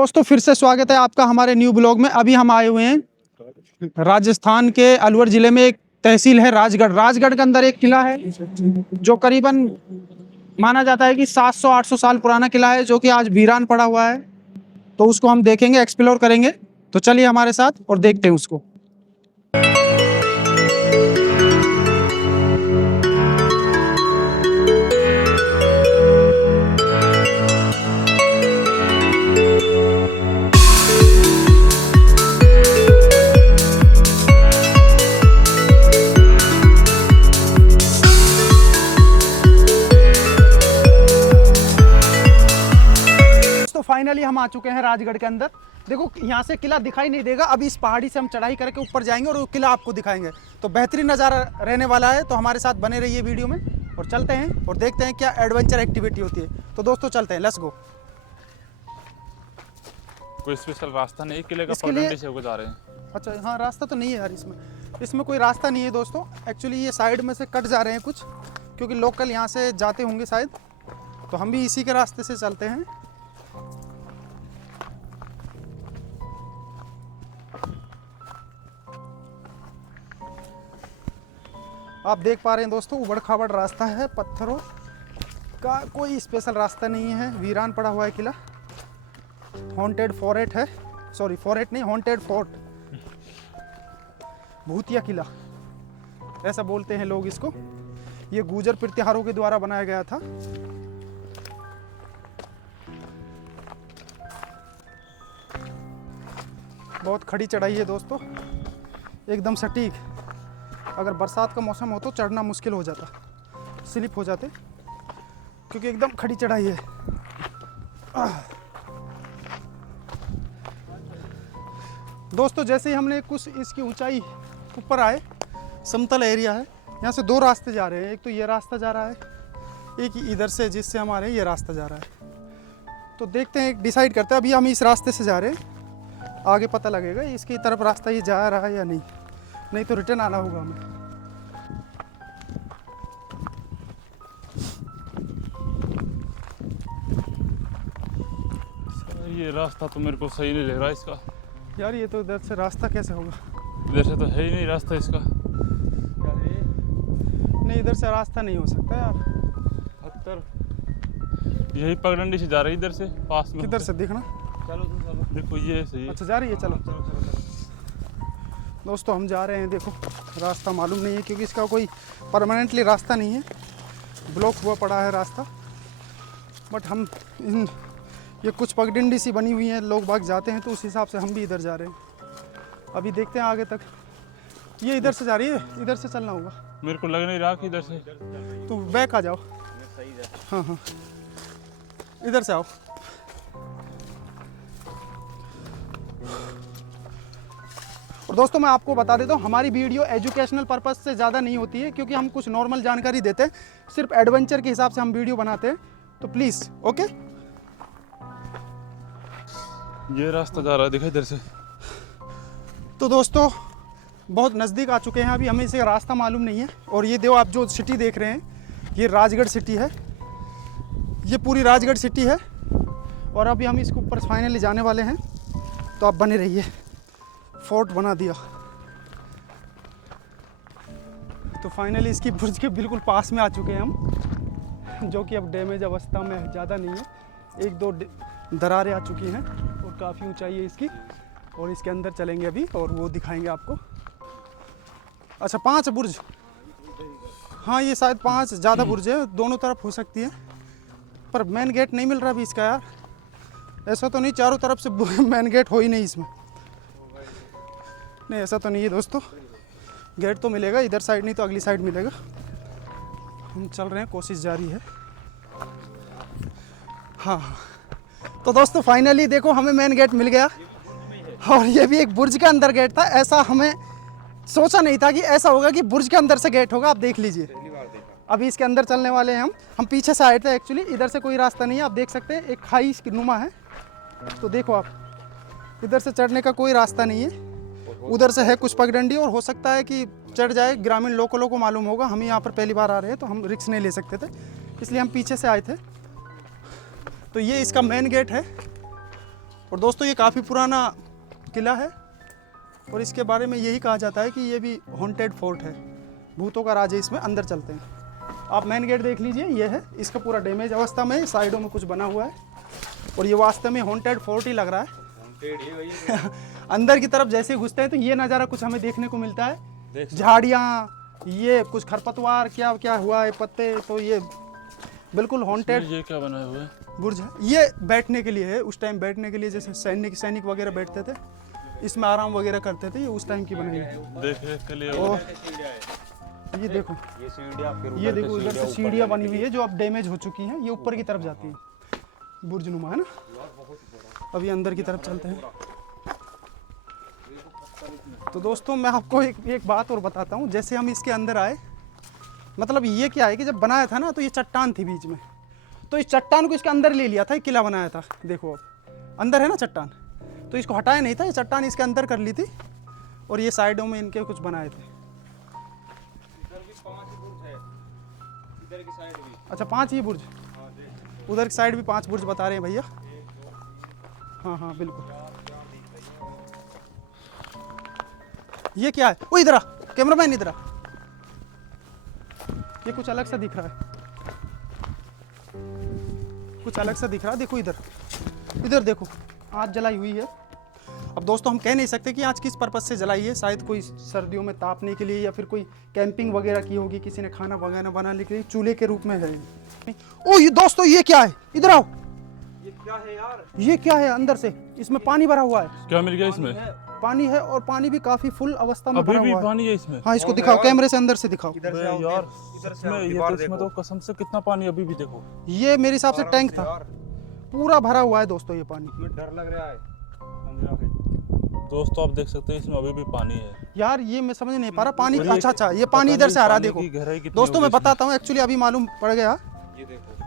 दोस्तों फिर से स्वागत है आपका हमारे न्यू ब्लॉग में। अभी हम आए हुए हैं राजस्थान के अलवर जिले में। एक तहसील है राजगढ़। राजगढ़ के अंदर एक किला है जो करीबन माना जाता है कि 700-800 साल पुराना किला है, जो कि आज वीरान पड़ा हुआ है। तो उसको हम देखेंगे, एक्सप्लोर करेंगे। तो चलिए हमारे साथ और देखते हैं उसको। फाइनली हम आ चुके हैं राजगढ़ के अंदर। देखो यहाँ से किला दिखाई नहीं देगा, अभी इस पहाड़ी से हम चढ़ाई करके ऊपर जाएंगे और वो किला आपको दिखाएंगे। तो बेहतरीन नज़ारा रहने वाला है, तो हमारे साथ बने रहिए वीडियो में और चलते हैं और देखते हैं क्या एडवेंचर एक्टिविटी होती है। तो दोस्तों चलते हैं, लेट्स गो। कोई स्पेशल रास्ता नहीं, किले का इसके लिए पगडंडी से होकर जा रहे हैं। अच्छा हाँ, रास्ता तो नहीं है यार, इसमें कोई रास्ता नहीं है दोस्तों। एक्चुअली ये साइड में से कट जा रहे हैं कुछ, क्योंकि लोकल यहाँ से जाते होंगे शायद, तो हम भी इसी के रास्ते से चलते हैं। आप देख पा रहे हैं दोस्तों, उबड़ खाबड़ रास्ता है, पत्थरों का कोई स्पेशल रास्ता नहीं है। वीरान पड़ा हुआ है किला। हॉन्टेड फोर्ट है, सॉरी फोर्ट नहीं, हॉन्टेड फोर्ट, भूतिया किला ऐसा बोलते हैं लोग इसको। ये गुर्जर प्रतिहारों के द्वारा बनाया गया था। बहुत खड़ी चढ़ाई है दोस्तों, एकदम सटीक। अगर बरसात का मौसम हो तो चढ़ना मुश्किल हो जाता, स्लिप हो जाते, क्योंकि एकदम खड़ी चढ़ाई है। दोस्तों जैसे ही हमने कुछ इसकी ऊंचाई ऊपर आए, समतल एरिया है, यहाँ से दो रास्ते जा रहे हैं। एक तो ये रास्ता जा रहा है, एक इधर से जिससे हम आ रहे हैं ये रास्ता जा रहा है। तो देखते हैं, डिसाइड करते हैं। अभी हम इस रास्ते से जा रहे हैं, आगे पता लगेगा इसकी तरफ रास्ता ये जा रहा है या नहीं तो रिटर्न आना होगा हमें। ये रास्ता तो मेरे को सही नहीं लग रहा इसका यार। ये तो इधर से रास्ता कैसे होगा? इधर से तो है ही नहीं रास्ता इसका। नहीं, इधर से रास्ता नहीं हो सकता यार। यही पगडंडी से जा रही है इधर से, पास में। किधर से दिखना? चलो देखो, ये सही है। अच्छा जा रही है, चलो दोस्तों हम जा रहे हैं। देखो रास्ता मालूम नहीं है, क्योंकि इसका कोई परमानेंटली रास्ता नहीं है, ब्लॉक हुआ पड़ा है रास्ता। बट हम ये कुछ पगडंडी सी बनी हुई है, लोग बाग जाते हैं, तो उस हिसाब से हम भी इधर जा रहे हैं। अभी देखते हैं आगे तक। ये इधर से जा रही है, इधर से चलना होगा। मेरे को लग नहीं रहा कि इधर से। तो बैक आ जाओ। हाँ, इधर से आओ। और दोस्तों मैं आपको बता देता हूँ, हमारी वीडियो एजुकेशनल पर्पस से ज़्यादा नहीं होती है, क्योंकि हम कुछ नॉर्मल जानकारी देते हैं, सिर्फ एडवेंचर के हिसाब से हम वीडियो बनाते हैं। तो प्लीज़ ओके। ये रास्ता जा रहा है, देखो इधर से। तो दोस्तों बहुत नज़दीक आ चुके हैं, अभी हमें इसे रास्ता मालूम नहीं है। और ये देखो, आप जो सिटी देख रहे हैं, ये राजगढ़ सिटी है। ये पूरी राजगढ़ सिटी है। और अभी हम इसके ऊपर फाइनली जाने वाले हैं, तो आप बने रहिए। फोर्ट बना दिया, तो फाइनली इसकी बुर्ज के बिल्कुल पास में आ चुके हैं हम, जो कि अब डैमेज अवस्था में ज़्यादा नहीं है। एक दो दरारें आ चुकी हैं और काफ़ी ऊंचाई है इसकी। और इसके अंदर चलेंगे अभी और वो दिखाएंगे आपको। अच्छा 5 बुर्ज, हाँ ये शायद 5 ज़्यादा बुर्ज है, दोनों तरफ हो सकती है, पर मेन गेट नहीं मिल रहा अभी इसका यार। ऐसा तो नहीं चारों तरफ से मेन गेट हो ही नहीं इसमें, नहीं ऐसा तो नहीं है दोस्तों। गेट तो मिलेगा इधर साइड, नहीं तो अगली साइड मिलेगा। हम चल रहे हैं, कोशिश जारी है। हाँ तो दोस्तों फाइनली देखो हमें मेन गेट मिल गया, और ये भी एक बुर्ज के अंदर गेट था। ऐसा हमें सोचा नहीं था कि ऐसा होगा कि बुर्ज के अंदर से गेट होगा। आप देख लीजिए, अभी इसके अंदर चलने वाले हैं हम पीछे से आए थे एक्चुअली। इधर से कोई रास्ता नहीं है, आप देख सकते हैं, एक खाई इसकी नुमा है। तो देखो आप, इधर से चढ़ने का कोई रास्ता नहीं है, उधर से है कुछ पगडंडी, और हो सकता है कि चढ़ जाए। ग्रामीण लोकलों को मालूम होगा, हम यहाँ पर पहली बार आ रहे हैं तो हम रिस्क नहीं ले सकते थे, इसलिए हम पीछे से आए थे। तो ये इसका मेन गेट है। और दोस्तों ये काफ़ी पुराना किला है और इसके बारे में यही कहा जाता है कि ये भी हॉन्टेड फोर्ट है, भूतों का राज है, इसमें अंदर चलते हैं। आप मेन गेट देख लीजिए, ये है, इसका पूरा डैमेज अवस्था में, साइडों में कुछ बना हुआ है और ये वास्तव में हॉन्टेड फोर्ट ही लग रहा है। अंदर की तरफ जैसे घुसते हैं तो ये नज़ारा कुछ हमें देखने को मिलता है, झाड़ियाँ, ये कुछ खरपतवार क्या क्या हुआ है, पत्ते, तो ये बिल्कुल हॉन्टेड ये क्या बना हुआ है? बुर्ज है। ये बैठने के लिए है, उस टाइम बैठने के लिए, जैसे सैनिक वगैरह बैठते थे, इसमें आराम वगैरह करते थे, ये उस टाइम की बनाई है। देख रेख के लिए। और ये देखो, ये देखो इधर से सीढ़ियाँ बनी हुई है जो अब डैमेज हो चुकी हैं, ये ऊपर की तरफ जाती है, बुर्ज नुमा है ना। अभी अंदर की तरफ चलते हैं। तो दोस्तों मैं आपको एक बात और बताता हूँ, जैसे हम इसके अंदर आए, मतलब ये क्या है कि जब बनाया था ना तो ये चट्टान थी बीच में, तो इस चट्टान को इसके अंदर ले लिया था, किला बनाया था। देखो अब अंदर है ना चट्टान, तो इसको हटाया नहीं था, ये चट्टान इसके अंदर कर ली थी और ये साइडों में इनके कुछ बनाए थे। अच्छा 5 ही बुर्ज, उधर की साइड भी 5 बुर्ज बता रहे हैं भैया। हाँ हाँ बिल्कुल। ये क्या है? वो इधर आ, कैमरामैन इधर आ, ये कुछ अलग सा दिख रहा है, कुछ अलग सा दिख रहा है। देखो इधर, इधर देखो, आँच जलाई हुई है। अब दोस्तों हम कह नहीं सकते कि आज किस पर्पज़ से जलाई है, शायद कोई सर्दियों में तापने के लिए या फिर कोई कैंपिंग वगैरह की होगी, किसी ने खाना वगैरह बनाने के लिए, चूल्हे के रूप में है। ओ ये दोस्तों ये क्या है? इधर आओ, ये क्या है यार? ये क्या है? अंदर से इसमें पानी भरा हुआ है। क्या मिल गया इसमें? पानी है और पानी भी काफी फुल अवस्था में अभी भरा भी हुआ है। पानी है इसमें? हाँ इसको दिखाओ, कैमरे से अंदर से दिखाओ। इधर से अबे आओ, यार इधर से इसमें आओ, ये दीवार तो इसमें देखो। तो कसम से कितना पानी अभी भी देखो। ये मेरे हिसाब से टैंक था, पूरा भरा हुआ है दोस्तों ये पानी। इसमें डर लग रहा है। दोस्तों आप देख सकते हैं इसमें अभी भी पानी है यार। ये मैं समझ नहीं पा रहा पानी। और ये अच्छा ये पानी इधर से आ रहा है, देखो पानी की गहराई कितनी दोस्तों होगी मैं बताता हूँ, एक्चुअली अभी मालूम पड़ गया।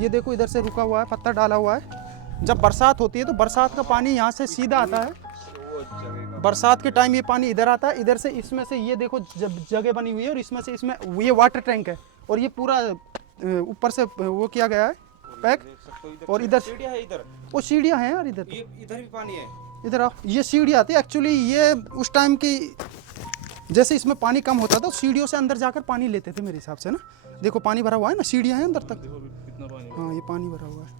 ये देखो इधर से रुका हुआ है, पत्थर डाला हुआ है। जब बरसात होती है तो बरसात का पानी यहाँ से सीधा आता है, बरसात के टाइम ये पानी इधर आता है, इधर से इसमें से ये देखो जगह बनी हुई है और इसमें से इसमें ये वाटर टैंक है और ये पूरा ऊपर से वो किया गया है पैक। और इधर सीढ़ियाँ है, इधर वो सीढ़ियाँ हैं यार, इधर ये इधर भी पानी है। इधर आओ। ये सीढ़ियाँ आती है एक्चुअली, ये उस टाइम की जैसे इसमें पानी कम होता था तो सीढ़ियों से अंदर जाकर पानी लेते थे मेरे हिसाब से ना। देखो पानी भरा हुआ है ना, सीढ़ियाँ हैं अंदर तक। कितना पानी है। हाँ ये पानी भरा हुआ है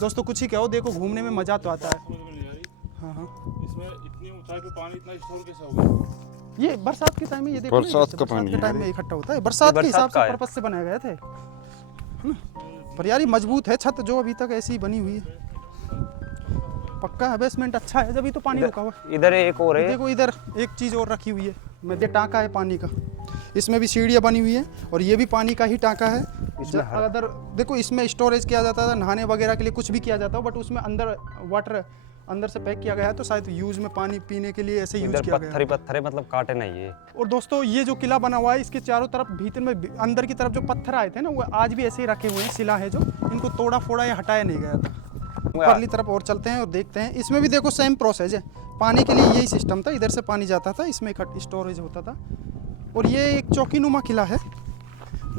दोस्तों, कुछ ही कहो, देखो घूमने में मज़ा तो आता है। समझ में नहीं आ रही हाँ हाँ इसमें इतनी ऊंचाई पे पानी इतना स्टोर कैसे हो गया? ये बरसात के टाइम में, ये देखो बरसात का पानी के है। टाइम में इकट्ठा होता है, बरसात के हिसाब से पर्पस से बनाए गए थे, है ना। पर यार ये मजबूत है छत जो अभी तक ऐसी ही बनी हुई है, पक्का है, बेसमेंट अच्छा है, जब तो पानी रुका हुआ है। इधर एक और है। देखो इधर एक चीज़ और रखी हुई है, मैं टाँका है पानी का, इसमें भी सीढ़ियाँ बनी हुई है और ये भी पानी का ही टाँका है। अगर देखो इसमें स्टोरेज किया जाता था, नहाने वगैरह के लिए कुछ भी किया जाता हो, बट उसमें अंदर वाटर अंदर से पैक किया गया है, तो शायद यूज़ में पानी पीने के लिए ऐसे यूज़ किया गया है। पत्थर है, मतलब काटे नहीं है। और दोस्तों ये जो किला बना हुआ है, इसके चारों तरफ भीतर में अंदर की तरफ जो पत्थर आए थे ना, वो आज भी ऐसे ही रखे हुए हैं, शिला है जो, इनको तोड़ा फोड़ा या हटाया नहीं गया था। परली तरफ और चलते हैं और देखते हैं, इसमें भी देखो सेम प्रोसेस है। पानी के लिए यही सिस्टम था, इधर से पानी जाता था, इसमें स्टोरेज होता था। और ये एक चौकीनुमा किला है,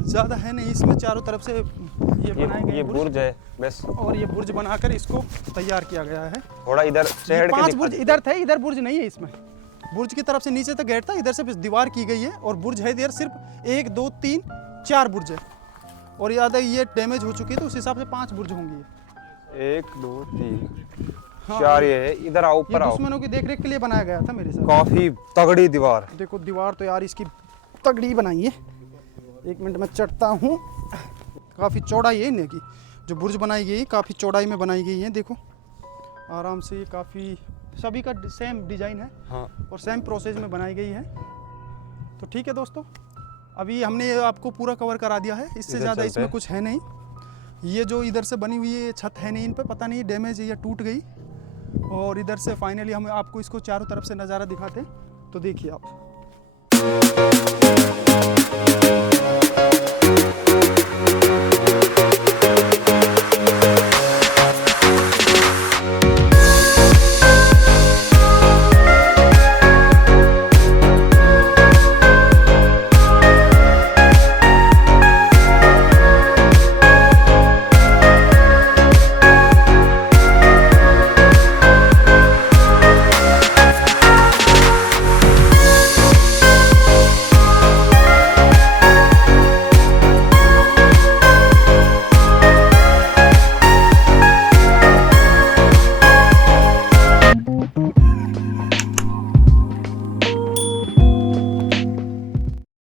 ज़्यादा है नहीं, इसमें चारों तरफ से ये बनाए गए बुर्ज है बस, और ये बुर्ज बनाकर इसको तैयार किया गया है। थोड़ा इधर शहर 5 बुर्ज इधर थे, इधर बुर्ज नहीं है इसमें। बुर्ज की तरफ से नीचे तक गेट था, इधर से दीवार की गई है और बुर्ज है इधर सिर्फ 1 2 3 4 बुर्ज है। और याद है ये डैमेज हो चुकी है, तो उस हिसाब से 5 बुर्ज होंगी। 1 2 3 हाँ, 4 ये है। इधर आओ, ये ऊपर आओ। दुश्मनों की देखरेख के लिए बनाया गया था मेरे साथ। काफी तगड़ी दीवार। देखो दीवार तो यार इसकी तगड़ी बनाई है, 1 मिनट में चढ़ता हूँ। काफ़ी चौड़ाई है इन्हें की, जो बुर्ज बनाई गई है काफ़ी चौड़ाई में बनाई गई है। देखो आराम से, ये काफ़ी सभी का सेम डिज़ाइन है हाँ, और सेम प्रोसेस में बनाई गई है। तो ठीक है दोस्तों, अभी हमने आपको पूरा कवर करा दिया है, इससे इधर ज़्यादा चलते इसमें हैं। कुछ है नहीं। ये जो इधर से बनी हुई है ये छत है नहीं, इन पे पता नहीं डैमेज है या टूट गई। और इधर से फाइनली हम आपको इसको चारों तरफ से नज़ारा दिखाते हैं, तो देखिए आप।